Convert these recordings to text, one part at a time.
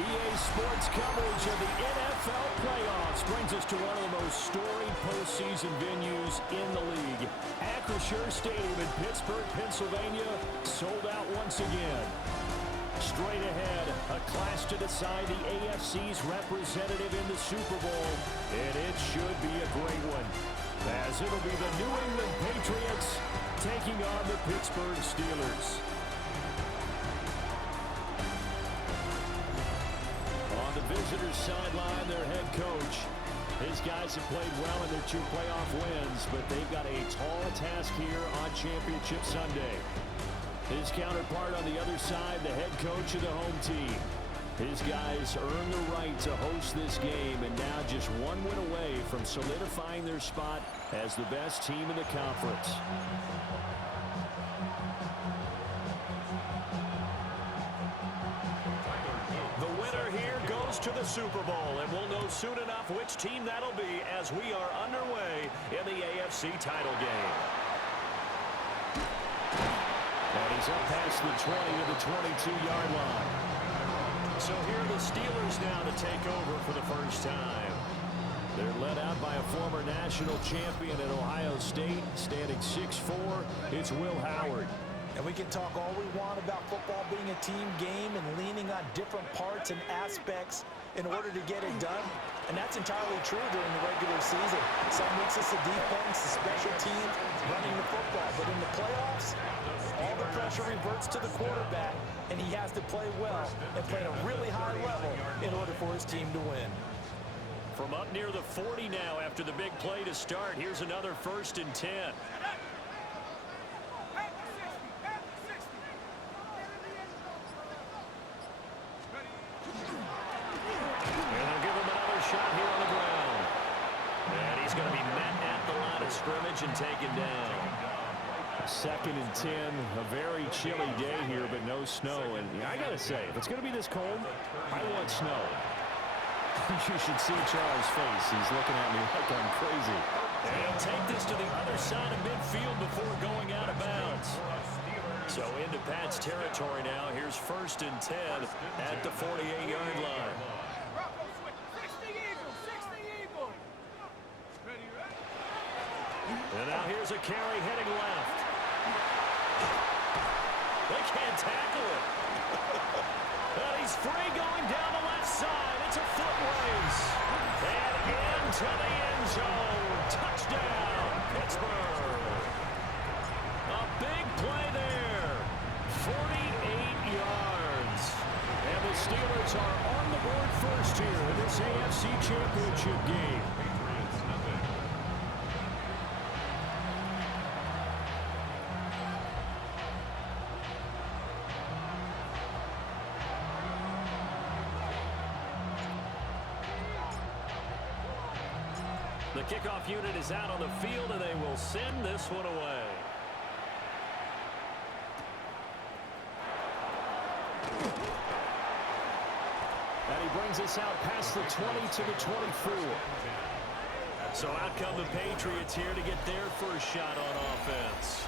EA Sports coverage of the NFL playoffs brings us to one of the most storied postseason venues in the league. Acrisure Stadium in Pittsburgh, Pennsylvania, sold out once again. Straight ahead, a clash to decide the AFC's representative in the Super Bowl, and it should be a great one, as it'll be the New England Patriots taking on the Pittsburgh Steelers. On the visitors' sideline, their head coach. His guys have played well in their 2 playoff wins, but they've got a tall task here on Championship Sunday. His counterpart on the other side, the head coach of the home team. His guys earned the right to host this game, and now just 1 win away from solidifying their spot as the best team in the conference. To the Super Bowl, and we'll know soon enough which team that'll be as we are underway in the AFC title game. And he's up past the 20 to the 22-yard line. So here are the Steelers now to take over for the first time. They're led out by a former national champion at Ohio State, standing 6'4". It's Will Howard. And we can talk all we want about football being a team game and leaning on different parts and aspects in order to get it done. And that's entirely true during the regular season. Some weeks it's the defense, the special teams, running the football. But in the playoffs, all the pressure reverts to the quarterback, and he has to play well and play at a really high level in order for his team to win. From up near the 40 now after the big play to start, here's another 1st and 10. Scrimmage and taken down. 2nd and 10, a very chilly day here, but no snow. And I gotta say, if it's gonna be this cold, I want snow. You should see Charles' face. He's looking at me like I'm crazy. And he'll take this to the other side of midfield before going out of bounds. So into Pat's territory now. Here's 1st and 10 at the 48-yard line. And now here's a carry heading left. They can't tackle it. And he's free going down the left side. It's a foot race. And into the end zone. Touchdown, Pittsburgh. A big play there. 48 yards. And the Steelers are on the board first here in this AFC Championship game. The kickoff unit is out on the field, and they will send this one away. And he brings us out past the 20 to the 24. So out come the Patriots here to get their first shot on offense.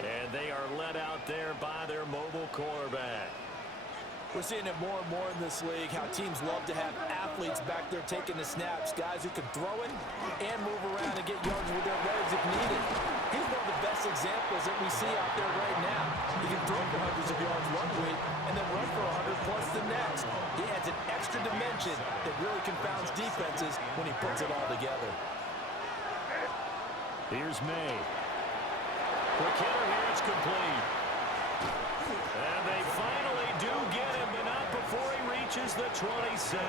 And they are led out there by their mobile quarterback. We're seeing it more and more in this league, how teams love to have athletes back there taking the snaps, guys who can throw it and move around and get yards with their legs if needed. He's one of the best examples that we see out there right now. He can throw for hundreds of yards one week and then run for 100 plus the next. He adds an extra dimension that really confounds defenses when he puts it all together. Here's May. The killer here is complete. And they finally do get him, but not before he reaches the 27.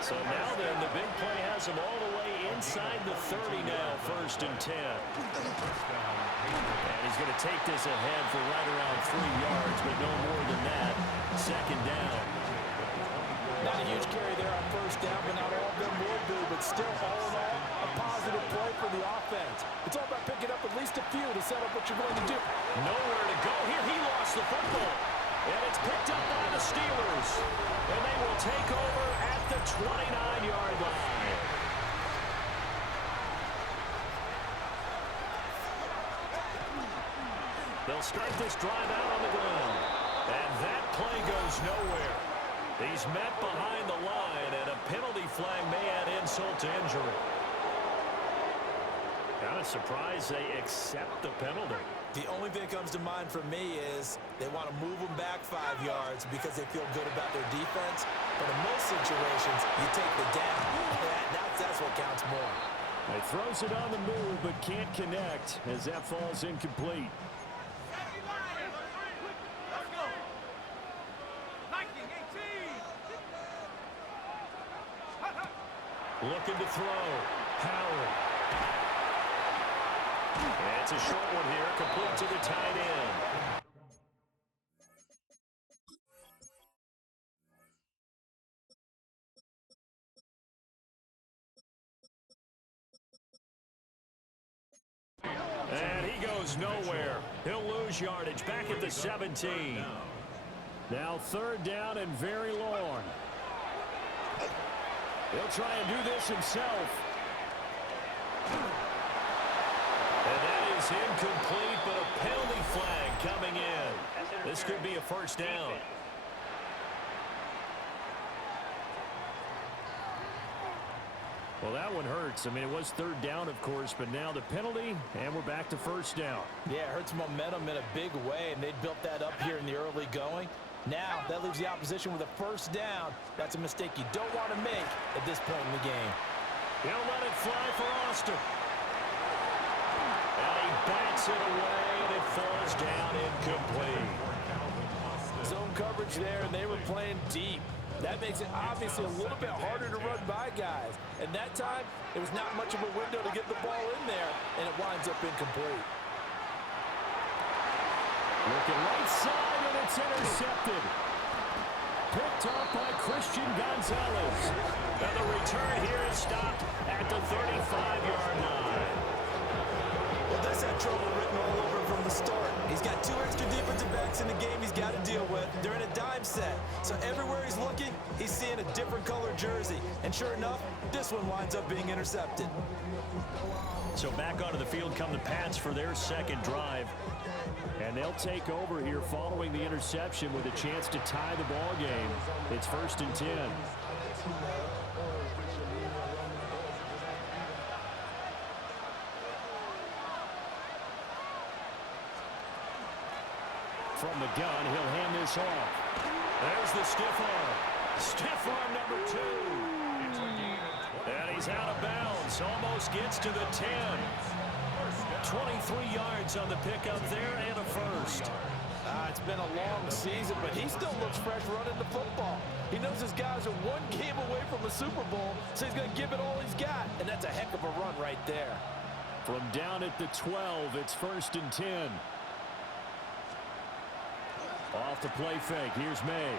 So now then, the big play has him all the way inside the 30 now, 1st and 10. And he's going to take this ahead for right around 3 yards, but no more than that. 2nd down. Not a huge carry there on 1st down, but not all of them will do. But still, all in all, a positive play for the offense. It's all about picking up at least a few to set up what you're going to do. Nowhere to go here. He lost the football. And it's picked up by the Steelers. And they will take over at the 29-yard line. They'll start this drive out on the ground. And that play goes nowhere. He's met behind the line, and a penalty flag may add insult to injury. Kind of surprised they accept the penalty. The only thing that comes to mind for me is they want to move them back 5 yards because they feel good about their defense. But in most situations, you take the down. That's what counts more. He throws it on the move, but can't connect as that falls incomplete. Looking to throw. Howard. And it's a short one here, complete to the tight end. And he goes nowhere. He'll lose yardage back at the 17. Now 3rd down and very long. He'll try and do this himself. And that is incomplete, but a penalty flag coming in. This could be a 1st down. Well, that one hurts. I mean, it was 3rd down, of course, but now the penalty, and we're back to 1st down. Yeah, it hurts momentum in a big way, and they built that up here in the early going. Now, that leaves the opposition with a 1st down. That's a mistake you don't want to make at this point in the game. He'll let it fly for Austin. And he bats it away, and it falls down incomplete. Zone coverage there, and they were playing deep. That makes it obviously a little bit harder to run by guys. And that time, it was not much of a window to get the ball in there, and it winds up incomplete. Looking right side, and it's intercepted. Picked up by Christian Gonzalez. And the return here is stopped at the 35-yard line. Well, this had trouble written all over him from the start. He's got 2 extra defensive backs in the game he's got to deal with. They're in a dime set. So everywhere he's looking, he's seeing a different color jersey. And sure enough, this one winds up being intercepted. So back onto the field come the Pats for their 2nd drive. And they'll take over here following the interception with a chance to tie the ball game. It's 1st and 10. From the gun, he'll hand this off. There's the stiff arm. Stiff arm number 2. And he's out of bounds. Almost gets to the 10. 23 yards on the pickup there and a 1st. It's been a long season, but he still looks fresh running the football. He knows his guys are 1 game away from a Super Bowl, so he's going to give it all he's got. And that's a heck of a run right there. From down at the 12, it's 1st and 10. Off the play fake. Here's May.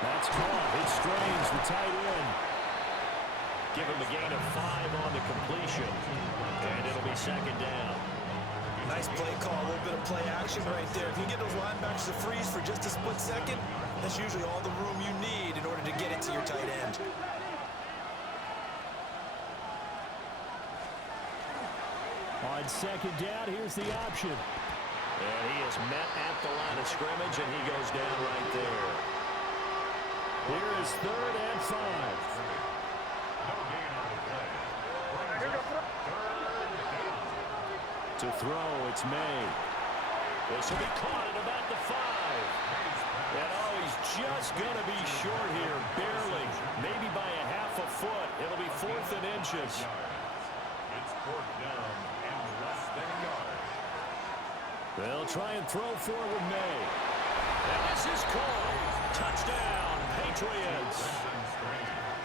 That's caught. It's Strange, the tight end. Give him a gain of 5 on the completion. And it'll be 2nd down. Nice play call, a little bit of play action right there. If you get those linebackers to freeze for just a split second, that's usually all the room you need in order to get it to your tight end. On 2nd down, here's the option. And he is met at the line of scrimmage, and he goes down right there. Here is 3rd and 5. To throw, it's May. This will be caught at about the 5. And he's just going to be short here, barely. Maybe by a half a foot. It'll be 4th and inches. It's 4th down and less than a yard. They'll try and throw forward May. And this is called. Touchdown, Patriots.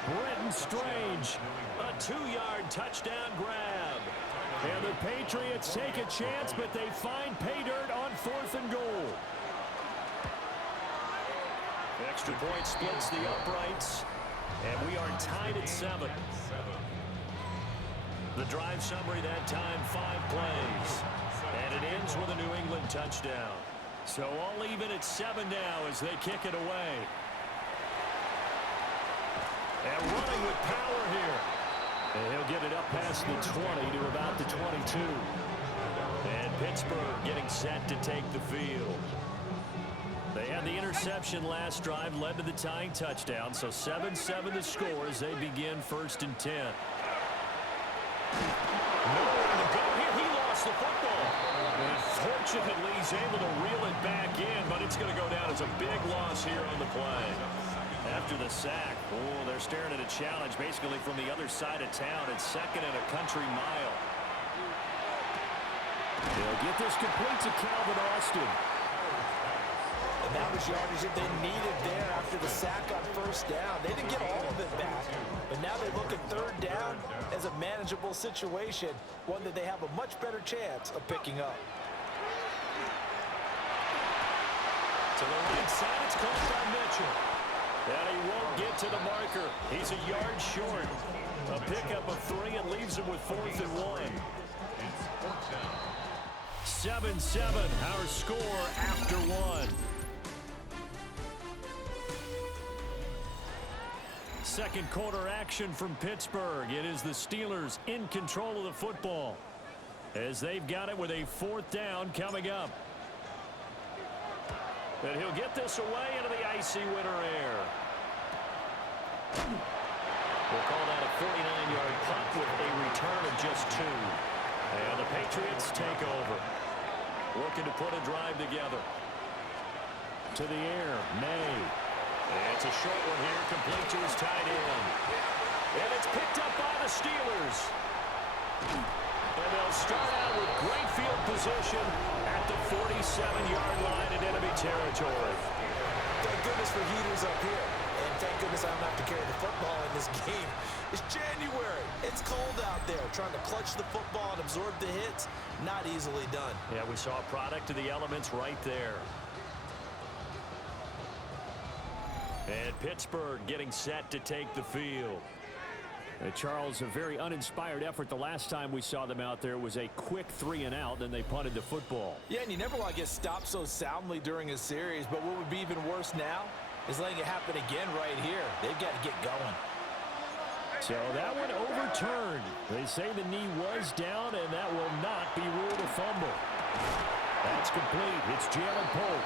Britton Strange, a 2-yard touchdown grab. And the Patriots take a chance, but they find pay dirt on 4th and goal. Extra point splits the uprights, and we are tied at 7. The drive summary that time, 5 plays. And it ends with a New England touchdown. So all even at 7 now as they kick it away. And running with power here. And he'll get it up past the 20 to about the 22. And Pittsburgh getting set to take the field. They have And the interception last drive led to the tying touchdown. So 7-7 the score as they begin 1st and 10. Nowhere to go here. He lost the football. And fortunately, he's able to reel it back in, but it's going to go down as a big loss here on the play. After the sack, they're staring at a challenge basically from the other side of town. It's 2nd and a country mile. They'll get this complete to Calvin Austin. And that was yardage that they needed there after the sack on 1st down. They didn't get all of it back, but now they look at 3rd down as a manageable situation, one that they have a much better chance of picking up. To the right side, it's caught by Mitchell. And he won't get to the marker. He's a yard short. A pickup of 3 and leaves him with 4th and 1. 7-7, our score after 1. Second quarter action from Pittsburgh. It is the Steelers in control of the football as they've got it with a 4th down coming up. And he'll get this away into the icy winter air. We'll call that a 49-yard punt with a return of just 2. And the Patriots take over. Looking to put a drive together. To the air, May. And it's a short one here, complete to his tight end. And it's picked up by the Steelers. And they'll start out with great field position at the 47-yard line in enemy territory. Thank goodness for heaters up here. And thank goodness I don't have to carry the football in this game. It's January. It's cold out there. Trying to clutch the football and absorb the hits, not easily done. Yeah, we saw a product of the elements right there. And Pittsburgh getting set to take the field. Charles, a very uninspired effort the last time we saw them out there was a quick 3 and out, then they punted the football. Yeah, and you never want to get stopped so soundly during a series, but what would be even worse now is letting it happen again right here. They've got to get going. So that one overturned. They say the knee was down, and that will not be ruled a fumble. That's complete. It's Jalen Polk.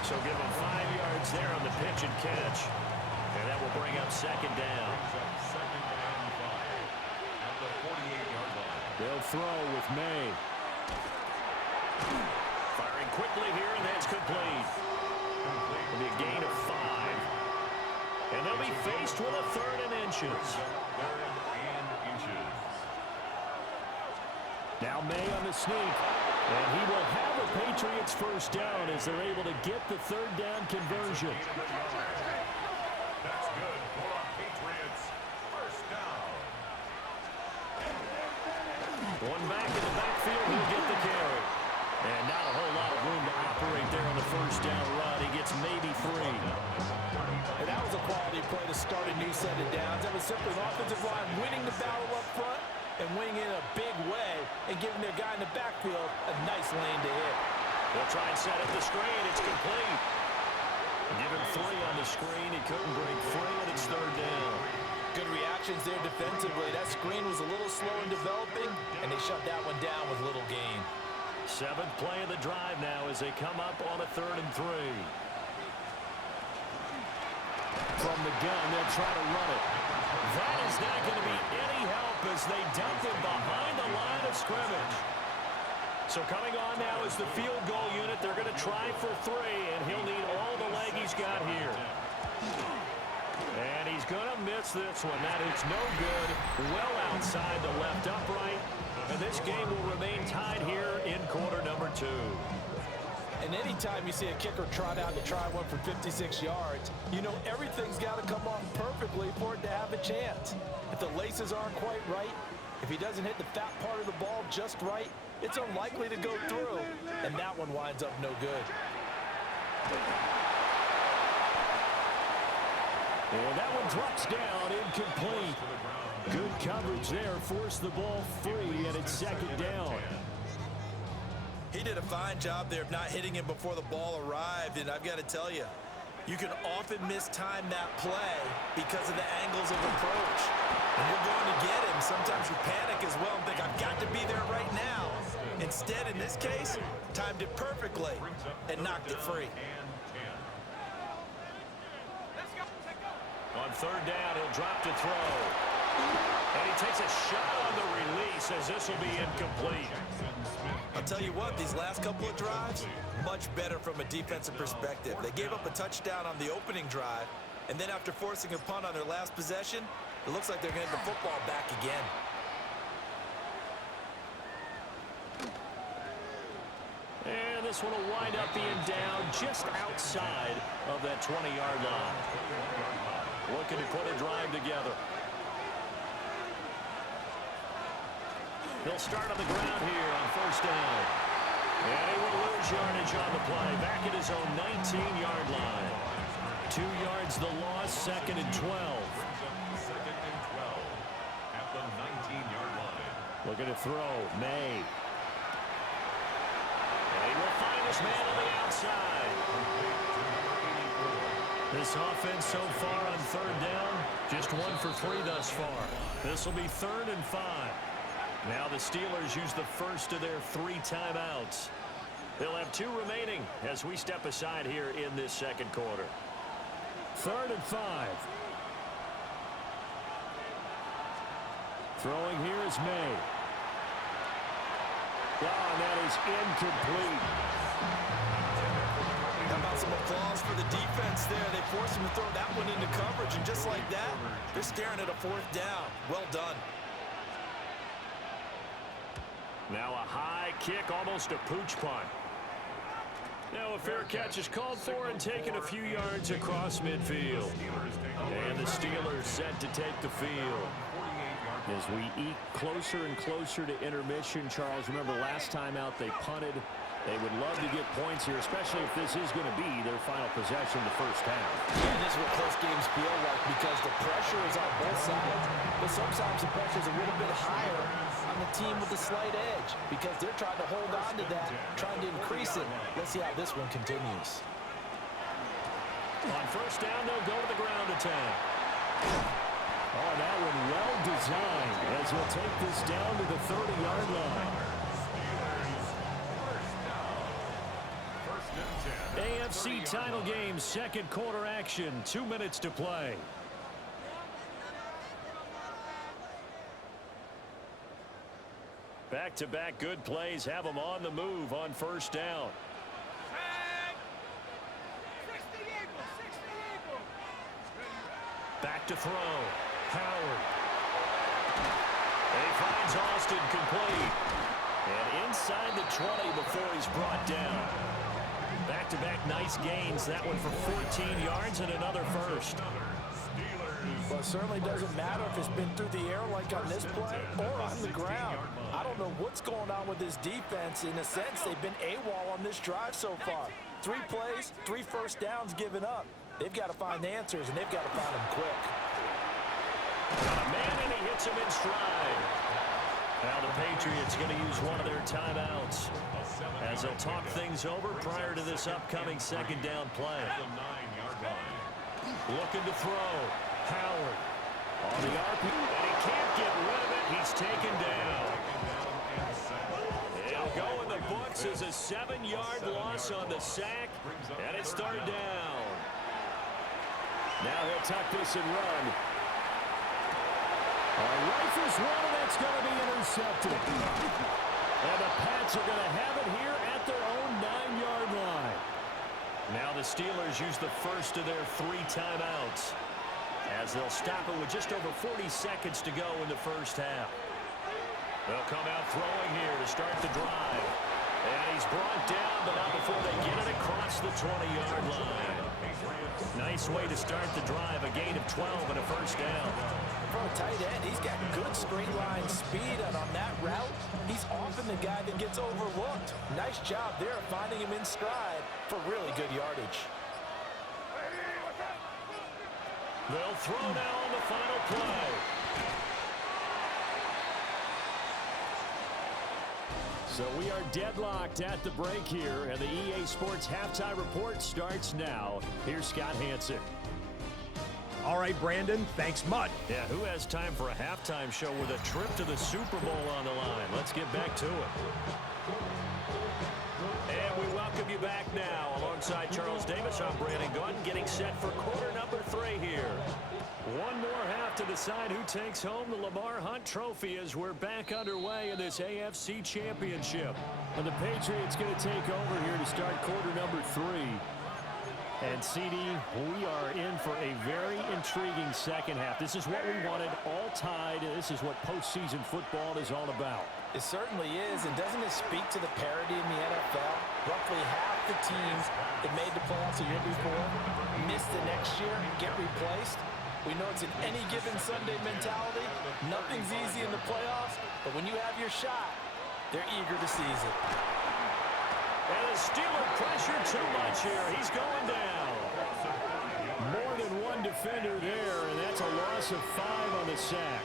So give him 5 yards there on the pitch and catch. And that will bring up 2nd down. They'll throw with May. Firing quickly here, and that's complete. It'll be a gain of 5. And they'll be faced with a 3rd and inches. Now May on the sneak. And he will have a Patriots 1st down as they're able to get the 3rd down conversion. That's good for a Patriots 1st down. One back in the backfield, he'll get the carry. And not a whole lot of room to operate there on the 1st down run. He gets maybe 3. And that was a quality play to start a new set of downs. That was simply an offensive line winning the battle up front and winning in a big way and giving their guy in the backfield a nice lane to hit. They'll try and set up the screen. It's complete. Give him 3 on the screen. He couldn't break free, and it's 3rd down. Good reactions there defensively. That screen was a little slow in developing, and they shut that one down with little gain. 7th play of the drive now as they come up on a 3rd and 3. From the gun, they'll try to run it. That is not going to be any help as they dump him behind the line of scrimmage. So coming on now is the field goal unit. They're going to try for 3, and he'll need all the leg he's got here. And he's going to miss this one. That is no good. Well outside the left upright. And this game will remain tied here in quarter number 2. And anytime you see a kicker trot out to try one for 56 yards, you know everything's got to come off perfectly for it to have a chance. If the laces aren't quite right, if he doesn't hit the fat part of the ball just right, it's unlikely to go through, and that one winds up no good. And that one drops down, incomplete. Good coverage there, forced the ball free, and it's 2nd down. He did a fine job there of not hitting him before the ball arrived, and I've got to tell you, You can often mistime that play because of the angles of approach. And you're going to get him. Sometimes you panic as well and think, I've got to be there right now. Instead, in this case, timed it perfectly and knocked it free. On third down, he'll drop to throw. And he takes a shot on the release as this will be incomplete. I'll tell you what, these last couple of drives, much better from a defensive perspective. They gave up a touchdown on the opening drive, and then after forcing a punt on their last possession, it looks like they're going to get the football back again. And this one will wind up being down just outside of that 20-yard line. Looking to put a drive together. He'll start on the ground here on first down. And he will lose yardage on the play. Back at his own 19-yard line. 2 yards the loss, 2nd and 12. 2nd and 12 at the 19-yard line. Looking to throw, May. And he will find his man on the outside. This offense so far on third down, just 1 for 3 thus far. This will be 3rd and 5. Now the Steelers use the first of their 3 timeouts. They'll have 2 remaining as we step aside here in this second quarter. 3rd and 5. Throwing here is May. Oh, and that is incomplete. How about some applause for the defense there? They forced him to throw that one into coverage, and just like that, they're staring at a 4th down. Well done. Now a high kick, almost a pooch punt. Now a fair catch is called for and taken a few yards across midfield. And the Steelers set to take the field. As we eke closer and closer to intermission, Charles, remember last time out they punted. They would love to get points here, especially if this is going to be their final possession the first half. Yeah, this is what close games feel like because the pressure is on both sides. But sometimes the pressure is a little bit higher on the team with the slight edge because they're trying to hold on to that, trying to increase it. Let's see how this one continues. On first down, they'll go to the ground attack. Oh, that one well designed as he'll take this down to the 30-yard line. AFC title game, second quarter action, 2 minutes to play. Back-to-back good plays have them on the move on first down. Back to throw. Howard. And he finds Austin complete. And inside the 20 before he's brought down. Back-to-back nice gains. That one for 14 yards and another first. Well, it certainly doesn't matter if it's been through the air like on this play or on the ground. I don't know what's going on with this defense. In a sense, they've been AWOL on this drive so far. 3 plays, 3 first downs given up. They've got to find answers, and they've got to find them quick. Got a man, and he hits him in stride. Now the Patriots going to use one of their timeouts as they'll talk things over prior to this upcoming second down play. Looking to throw. Howard on the RP, and he can't get rid of it. He's taken down. He'll go in the books as a 7-yard loss on the sack, and it's 3rd down. Now he'll tuck this and run. Rifles one, and that's going to be intercepted. And the Pats are going to have it here at their own 9-yard line. Now the Steelers use the first of their 3 timeouts as they'll stop it with just over 40 seconds to go in the first half. They'll come out throwing here to start the drive. And he's brought down, but not before they get it across the 20-yard line. Nice way to start the drive, a gain of 12 and a first down. For a tight end, he's got good straight line speed, and on that route, he's often the guy that gets overlooked. Nice job there finding him in stride for really good yardage. They'll throw now on the final play. So we are deadlocked at the break here, and the EA Sports Halftime Report starts now. Here's Scott Hansen. All right, Brandon, thanks much. Yeah, who has time for a halftime show with a trip to the Super Bowl on the line? Let's get back to it. And we welcome you back now. Alongside Charles Davis, I'm Brandon Gunn, getting set for quarter number 3 here. One more half to decide who takes home the Lamar Hunt Trophy as we're back underway in this AFC Championship. And the Patriots going to take over here to start quarter number 3. And CD, we are in for a very intriguing second half. This is what we wanted, all tied. This is what postseason football is all about. It certainly is, and doesn't it speak to the parity in the NFL? Roughly half the teams that made the playoffs the year before miss the next year, get replaced. We know it's an any given Sunday mentality. Nothing's easy in the playoffs, but when you have your shot, they're eager to seize it. And the Steeler pressure too much here. He's going down. More than one defender there, and that's a loss of 5 on the sack.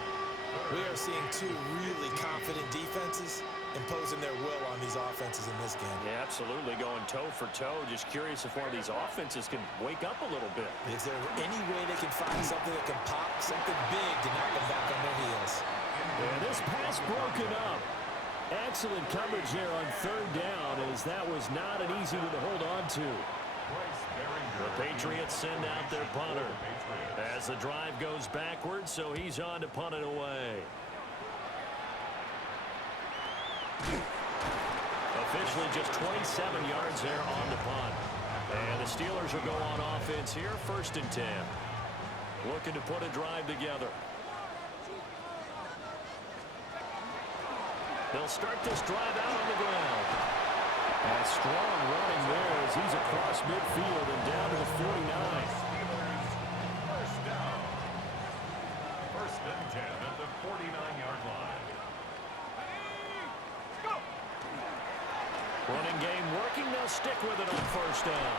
We are seeing two really confident defenses imposing their will on these offenses in this game. Yeah, absolutely, going toe for toe. Just curious if one of these offenses can wake up a little bit. Is there any way they can find something that can pop, something big to knock them back on their heels? Yeah, this pass broken up. Excellent coverage there on third down, as that was not an easy one to hold on to. The Patriots send out their punter as the drive goes backwards, so he's on to punt it away. Officially just 27 yards there on the punt. And the Steelers will go on offense here, 1st and 10. Looking to put a drive together. They'll start this drive out on the ground. And strong running there as he's across midfield and down to the 49. First down. 1st and 10 at the 49-yard line. Running game working. They'll stick with it on 1st down.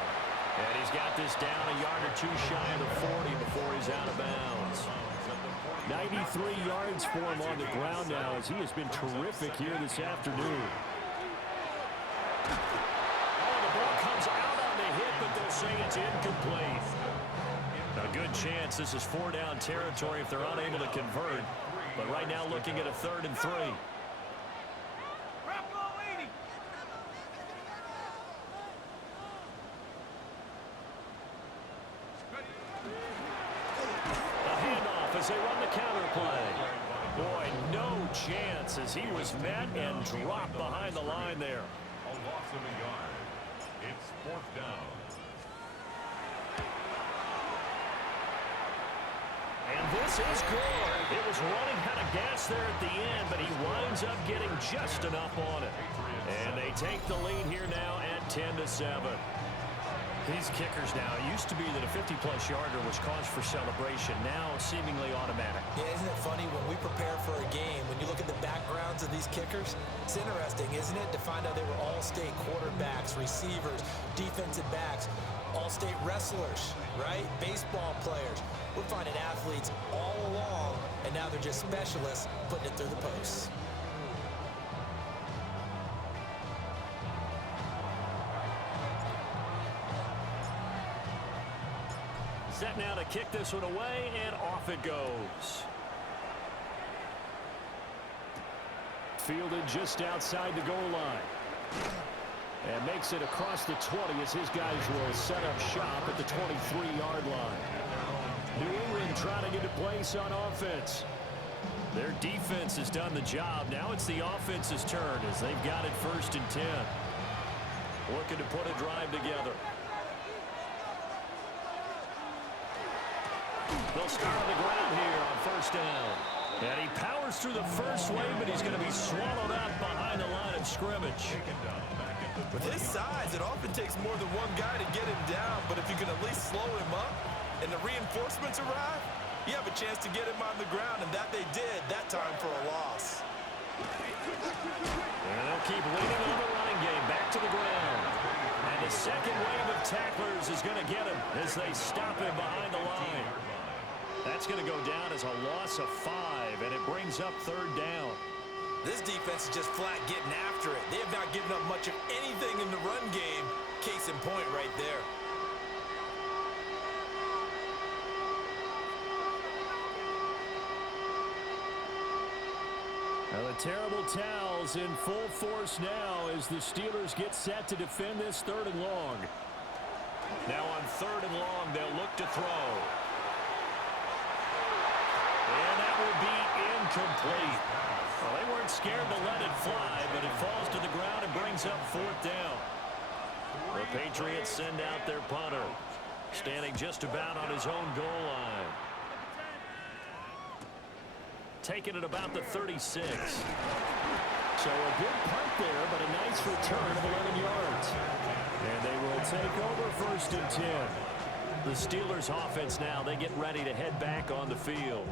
And he's got this down a yard or two shy of the 40 before he's out of bounds. 93 yards for him on the ground now as he has been terrific here this afternoon. Oh, the ball comes out on the hit, but they'll say it's incomplete. A good chance this is 4-down territory if they're unable to convert. But right now looking at a 3rd and 3. As they run the counter play. Boy, no chance as he was met and dropped behind the line there. A loss of a yard. It's 4th down. And this is good. It was running out of gas there at the end, but he winds up getting just enough on it. And they take the lead here now at 10-7. These kickers now, it used to be that a 50-plus yarder was cause for celebration. Now seemingly automatic. Yeah, isn't it funny when we prepare for a game, when you look at the backgrounds of these kickers, it's interesting, isn't it, to find out they were all-state quarterbacks, receivers, defensive backs, all-state wrestlers, right? Baseball players. We're finding athletes all along, and now they're just specialists putting it through the posts. Set now to kick this one away, and off it goes. Fielded just outside the goal line. And makes it across the 20 as his guys will set up shop at the 23-yard line. New England trying to get a place on offense. Their defense has done the job. Now it's the offense's turn as they've got it 1st and 10. Looking to put a drive together. They'll start on the ground here on 1st down. And he powers through the first wave, but he's going to be swallowed up behind the line of scrimmage. With his size, it often takes more than one guy to get him down, but if you can at least slow him up and the reinforcements arrive, you have a chance to get him on the ground, and that they did that time for a loss. And they'll keep leaning on the running game. Back to the ground. And the second wave of tacklers is going to get him as they stop him behind the line. That's going to go down as a loss of 5, and it brings up 3rd down. This defense is just flat getting after it. They have not given up much of anything in the run game. Case in point right there. Well, the terrible towels in full force now as the Steelers get set to defend this 3rd and long. Now on 3rd and long, they'll look to throw. And that will be incomplete. Well, they weren't scared to let it fly, but it falls to the ground and brings up 4th down. The Patriots send out their punter, standing just about on his own goal line. Taking it about the 36. So a good punt there, but a nice return of 11 yards. And they will take over 1st and 10. The Steelers offense now, they get ready to head back on the field.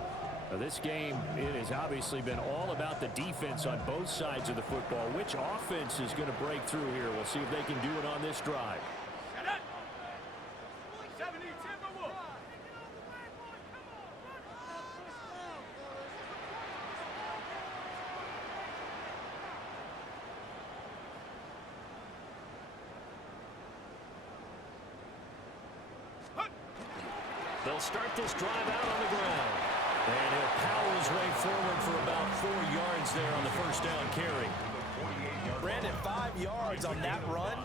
Now this game, it has obviously been all about the defense on both sides of the football. Which offense is going to break through here? We'll see if they can do it on this drive. They'll start this drive out on the ground. And he'll power his way forward for about 4 yards there on the 1st down carry. Brandon, 5 yards on that run.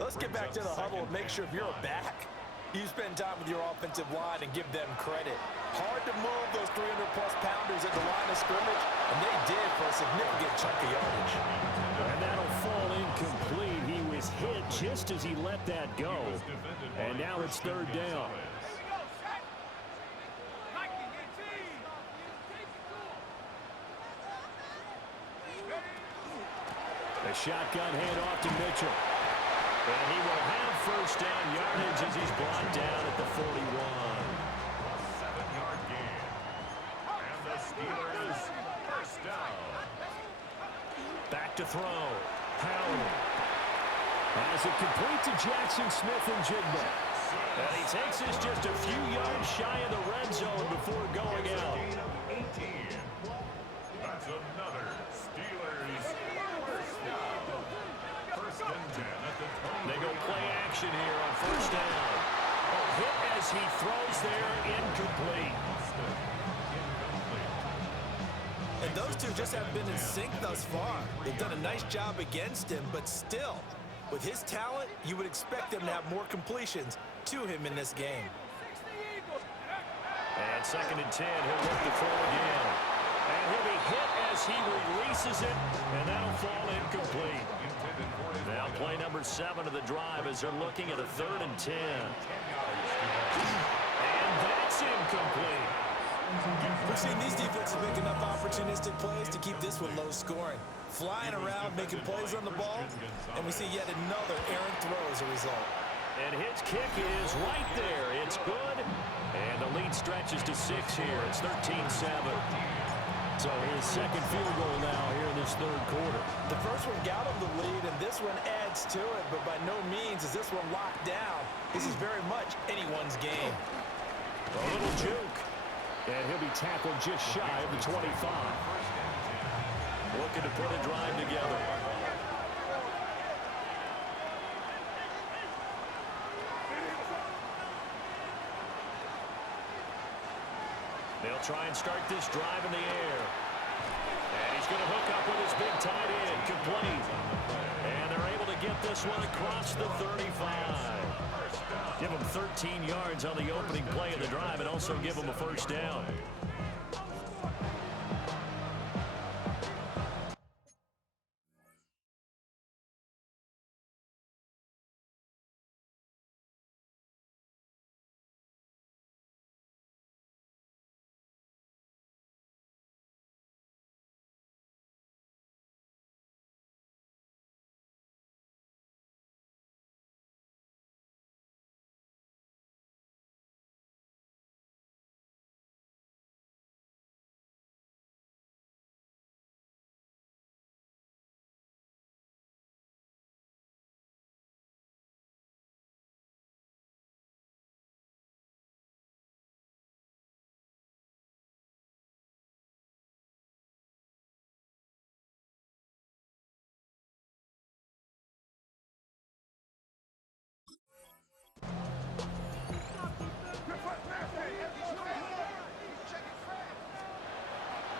Let's get back to the huddle and make sure if you're a back, you spend time with your offensive line and give them credit. Hard to move those 300-plus pounders at the line of scrimmage, and they did for a significant chunk of yardage. And that'll fall incomplete. He was hit just as he let that go. And now it's 3rd down. A shotgun handoff to Mitchell. And he will have 1st down yardage as he's brought down at the 41. 7-yard gain. And the Steelers 1st down. Back to throw. Howard. As it complete to Jackson Smith and Jigba. And he takes us just a few yards shy of the red zone before going out. Gain of 18. That's another Steelers 1st down. 1st and 10 at the 20. They go play action here on 1st down. A hit as he throws there, incomplete. And those two just haven't been in sync thus far. They've done a nice job against him, but still, with his talent, you would expect them to have more completions to him in this game. And 2nd and 10, he'll look to throw again. And he'll be hit as he releases it, and that'll fall incomplete. Now play number 7 of the drive as they're looking at a 3rd and 10. And that's incomplete. We've seen these defenses make enough opportunistic plays to keep this one low scoring. Flying around, making plays on the ball, and we see yet another errant throw as a result. And his kick is right there. It's good. And the lead stretches to 6 here. It's 13-7. So his 2nd field goal now here in this 3rd quarter. The first one got him the lead, and this one adds to it, but by no means is this one locked down. This is very much anyone's game. A little juke. And he'll be tackled just shy of the 25. Looking to put a drive together. They'll try and start this drive in the air. And he's going to hook up with his big tight end, complete. And they're able to get this one across the 35. Give him 13 yards on the opening play of the drive and also give him a 1st down.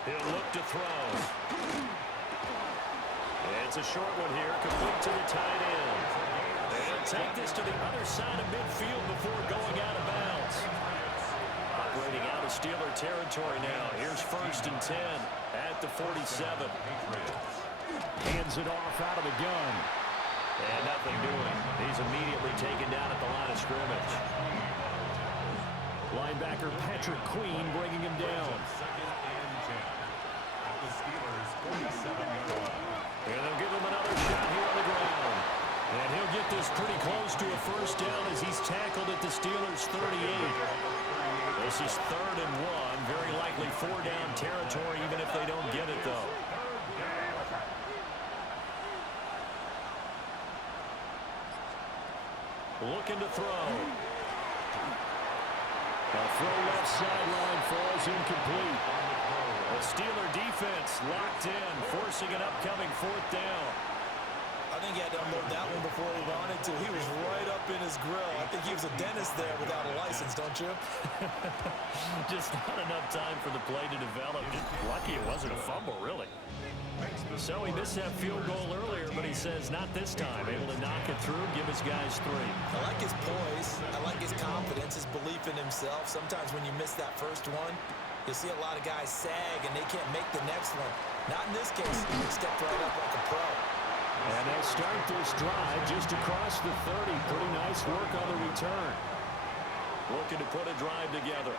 He'll look to throw. It's a short one here, complete to the tight end. They'll take this to the other side of midfield before going out of bounds. Operating out of Steeler territory now. Here's 1st and 10 at the 47. Hands it off out of the gun. And nothing doing. He's immediately taken down at the line of scrimmage. Linebacker Patrick Queen bringing him down. 2nd and 10 at the Steelers' 47-yard line. And they'll give him another shot here on the ground. And he'll get this pretty close to a 1st down as he's tackled at the Steelers' 38. This is 3rd and 1. Very likely 4-down territory even if they don't get it, though. Looking to throw. A throw left sideline falls incomplete. The Steeler defense locked in, forcing an upcoming 4th down. I think he had to unload that one before he wanted to. He was right up in his grill. I think he was a dentist there without a license, don't you? Just not enough time for the play to develop. Just lucky it wasn't a fumble, really. So he missed that field goal earlier, but he says not this time. Able to knock it through, give his guys 3. I like his poise. I like his confidence, his belief in himself. Sometimes when you miss that first one, you'll see a lot of guys sag and they can't make the next one. Not in this case. He stepped right up like a pro. And they'll start this drive just across the 30. Pretty nice work on the return. Looking to put a drive together.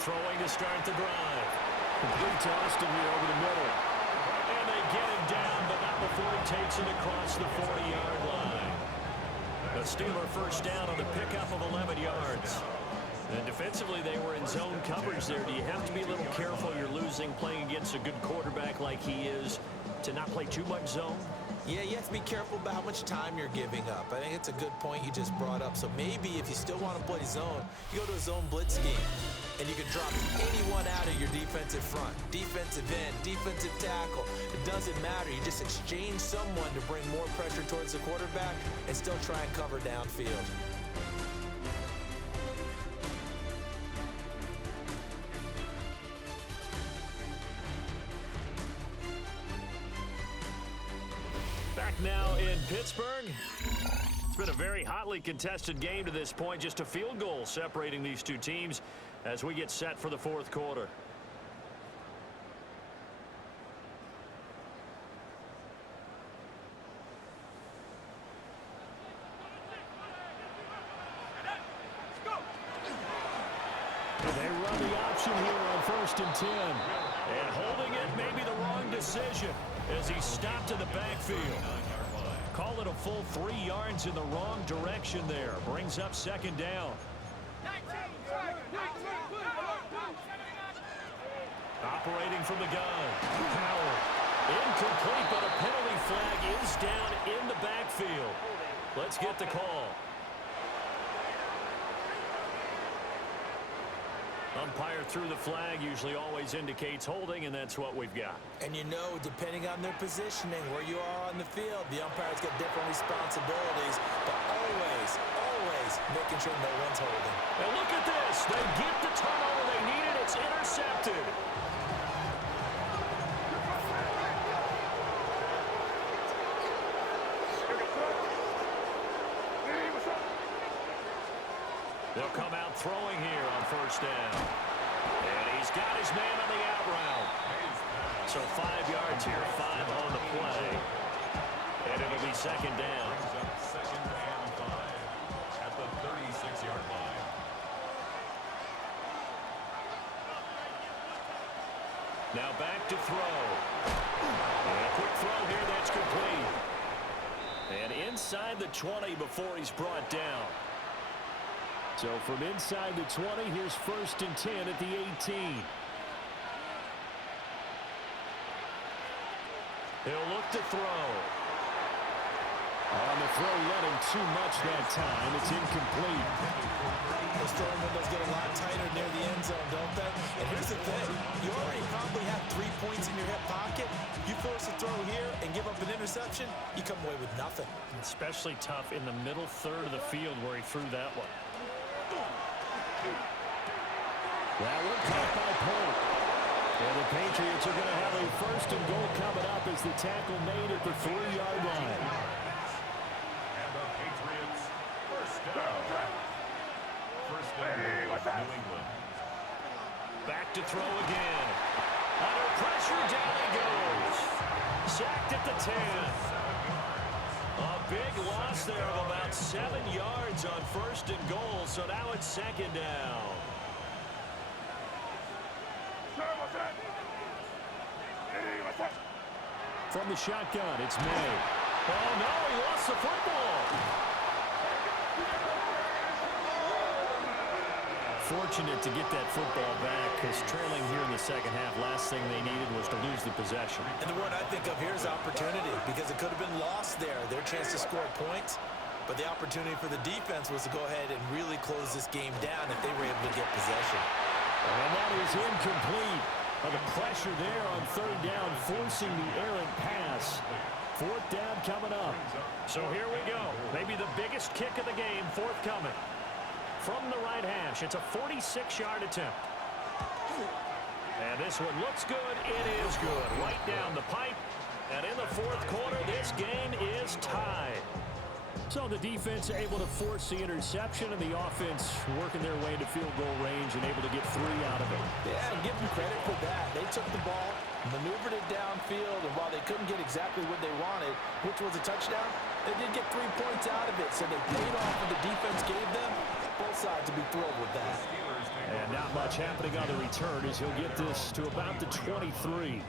Throwing to start the drive. Complete to Austin here over the middle. And they get him down, but not before he takes it across the 40-yard line. The Steeler 1st down on the pickup of 11 yards. And defensively, they were in zone coverage there. Do you have to be a little careful? You're losing playing against a good quarterback like he is to not play too much zone? Yeah, you have to be careful about how much time you're giving up. I think it's a good point you just brought up. So maybe if you still want to play zone, you go to a zone blitz scheme. And you can drop anyone out of your defensive front. Defensive end, defensive tackle. It doesn't matter. You just exchange someone to bring more pressure towards the quarterback and still try and cover downfield. Back now in Pittsburgh. It's been a very hotly contested game to this point. Just a field goal separating these two teams as we get set for the 4th quarter. They run the option here on 1st and 10. And holding it may be the wrong decision as he stopped in the backfield. Call it a full 3 yards in the wrong direction there. Brings up 2nd down. Operating from the gun. Howard. Incomplete, but a penalty flag is down in the backfield. Let's get the call. Umpire threw the flag, usually always indicates holding, and that's what we've got. And you know, depending on their positioning, where you are on the field, the umpires get different responsibilities, but always, always making sure no one's holding. And look at this. They get the turnover they needed. It's intercepted. They'll come out throwing here on 1st down. And he's got his man on the out route. So 5 yards here, 5 on the play. And it'll be 2nd down. Brings up 2nd and 5 at the 36-yard line. Now back to throw. And a quick throw here, that's complete. And inside the 20 before he's brought down. So from inside the 20, here's 1st and 10 at the 18. He'll look to throw. On the throw, let him too much that time. It's incomplete. Those throwing windows get a lot tighter near the end zone, don't they? And here's the thing. You already probably have 3 points in your hip pocket. You force a throw here and give up an interception, you come away with nothing. Especially tough in the middle third of the field where he threw that one. That one caught by Polk. And the Patriots are going to have a first and goal coming up as the tackle made at the 3-yard line. And the Patriots first down. First and goal, New England. Back to throw again. Under pressure, down he goes. Sacked at the 10. A big loss there of about 7 yards on first and goal, so now it's second down. From the shotgun, it's May. Oh, no, he lost the football. Fortunate to get that football back because trailing here in the second half, last thing they needed was to lose the possession. And the word I think of here is opportunity because it could have been lost there, their chance to score points. But the opportunity for the defense was to go ahead and really close this game down if they were able to get possession. And that is incomplete. The pressure there on third down, forcing the errant pass. Fourth down coming up. So here we go. Maybe the biggest kick of the game forthcoming. From the right hash, it's a 46-yard attempt. And this one looks good. It is good. Right down the pipe. And in the fourth quarter, this game is tied. So the defense able to force the interception, and the offense working their way to field goal range and able to get 3 out of it. Yeah, and give them credit for that. They took the ball, maneuvered it downfield, and while they couldn't get exactly what they wanted, which was a touchdown, they did get 3 points out of it. So they paid off what the defense gave them. Both sides to be thrilled with that. And not much happening on the return as he'll get this to about the 23.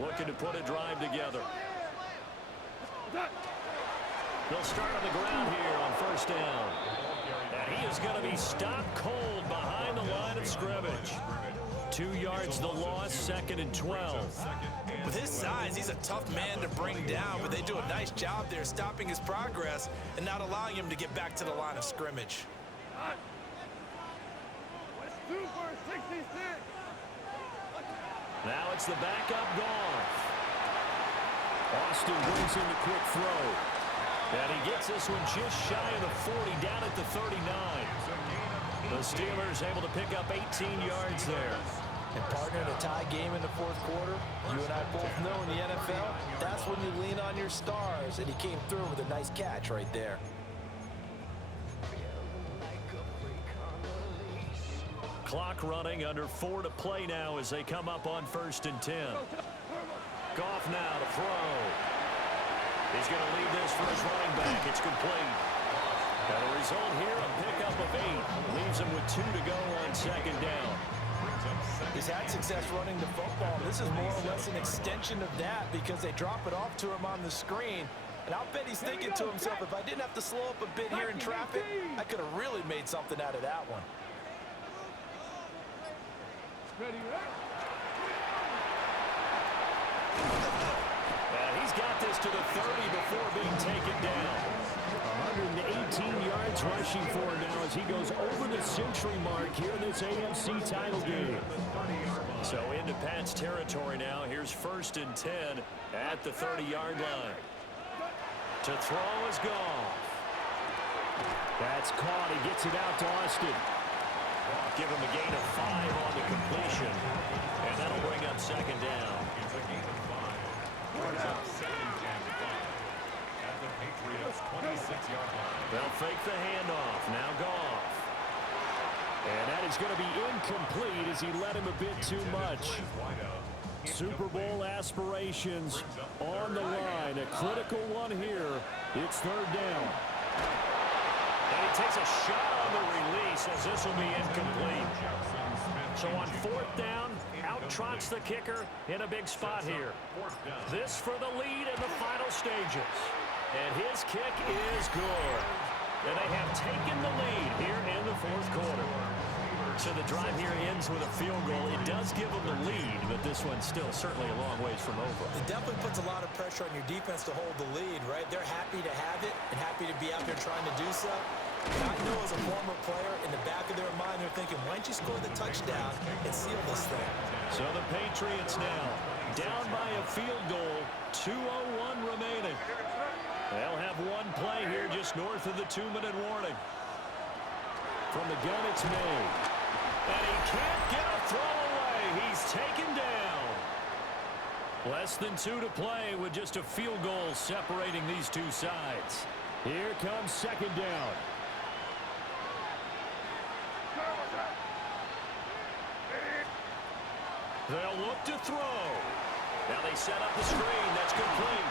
Looking to put a drive together. They'll start on the ground here on first down. And he is going to be stopped cold behind the line of scrimmage. 2 yards the loss, second and 12. With his size, he's a tough man to bring down, but they do a nice job there stopping his progress and not allowing him to get back to the line of scrimmage. Now it's the backup Goff. Austin brings in the quick throw. And he gets this one just shy of the 40, down at the 39. The Steelers able to pick up 18 yards there. And partner, in a tie game in the fourth quarter, you and I both know in the NFL, that's when you lean on your stars. And he came through with a nice catch right there. Clock running, under 4 to play now as they come up on first and 10. Goff now to throw. He's going to leave this for his running back. It's complete. And the result here, a pickup of 8. Leaves him with 2 to go on second down. He's had success running the football. This is more or less an extension of that because they drop it off to him on the screen. And I'll bet he's thinking to himself, if I didn't have to slow up a bit here in traffic, I could have really made something out of that one. And he's got this to the 30 before being taken down. 118 yards rushing for him now as he goes over the century mark here in this AFC title game. So into Pat's territory now. Here's first and 10 at the 30-yard line. To throw is Goff. That's caught. He gets it out to Austin. Give him a gain of 5 on the completion. And that'll bring up second down. It's a gain of 5. Brings up second and 5 at the Patriots' 26-yard line. They'll fake the handoff. Now Goff. And that is going to be incomplete as he led him a bit too much. Super Bowl aspirations on the line. A critical one here. It's third down. And he takes a shot on the release as this will be incomplete. So on fourth down, out trots the kicker in a big spot here. This for the lead in the final stages. And his kick is good. And they have taken the lead here in the fourth quarter. So the drive here ends with a field goal. It does give them the lead, but this one's still certainly a long ways from over. It definitely puts a lot of pressure on your defense to hold the lead, right? They're happy to have it and happy to be out there trying to do so. And I know as a former player, in the back of their mind, they're thinking, why don't you score the touchdown and seal this thing? So the Patriots now down by a field goal, 2:01 remaining. They'll have one play here just north of the 2-minute warning. From the gun, it's made. And he can't get a throw away. He's taken down. Less than 2 to play with just a field goal separating these two sides. Here comes second down. They'll look to throw. Now they set up the screen. That's complete.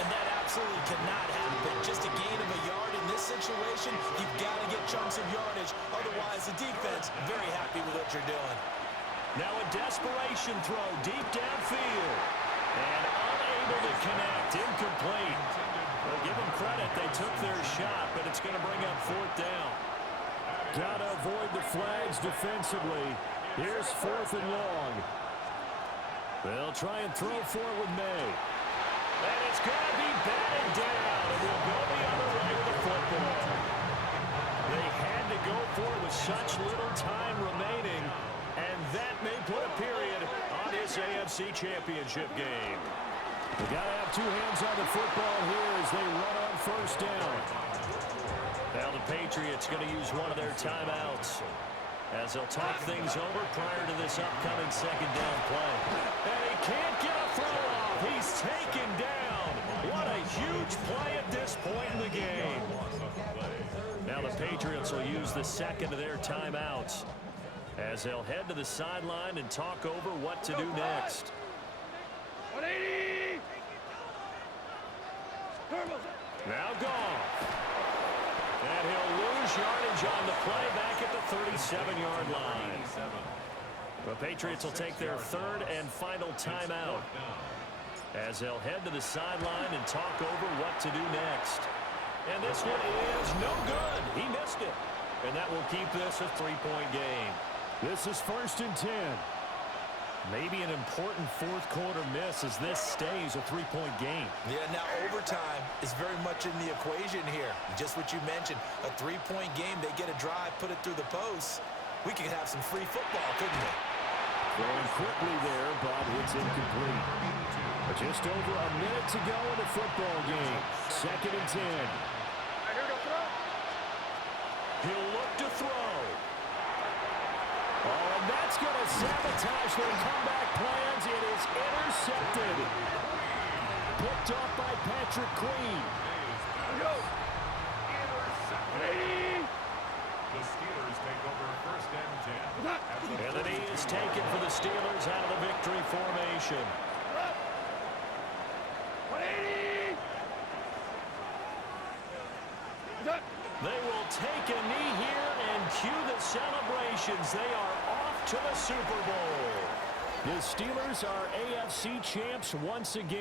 And that absolutely cannot happen. Just a gain of a yard in this situation, you've got to get chunks of yardage. Otherwise, the defense, very happy with what you're doing. Now a desperation throw deep downfield. And unable to connect. Incomplete. Well, give them credit. They took their shot, but it's going to bring up fourth down. Got to avoid the flags defensively. Here's 4th and long. They'll try and throw for it with May. And it's going to be batted down. And we'll go the other way with the football. They had to go for it with such little time remaining. And that may put a period on this AFC Championship game. They got to have two hands on the football here as they run on first down. Now the Patriots going to use one of their timeouts as they'll talk things over prior to this upcoming second down play. And he can't get a throw off. He's taken down. What a huge play at this point in the game. Now the Patriots will use the second of their timeouts as they'll head to the sideline and talk over what to do next. 180! Now gone. And he'll lose yardage on the play back at the 37-yard line. The Patriots will take their third and final timeout as they'll head to the sideline and talk over what to do next. And this one is no good. He missed it. And that will keep this a 3-point game. This is 1st and 10. Maybe an important fourth-quarter miss as this stays a 3-point game. Yeah, now overtime is very much in the equation here. Just what you mentioned, a 3-point game. They get a drive, put it through the post. We could have some free football, couldn't we? Going quickly there, but it's incomplete. Just over a minute to go in the football game. 2nd and 10. He'll look to throw. Oh, and that's going to sabotage their comeback plans. It is intercepted. Picked off by Patrick Queen. The Steelers take over 1st and 10. And the knee is taken for the Steelers out of the victory formation. 180! They will take a knee here and cue the celebrations. They are off to the Super Bowl. The Steelers are AFC champs once again.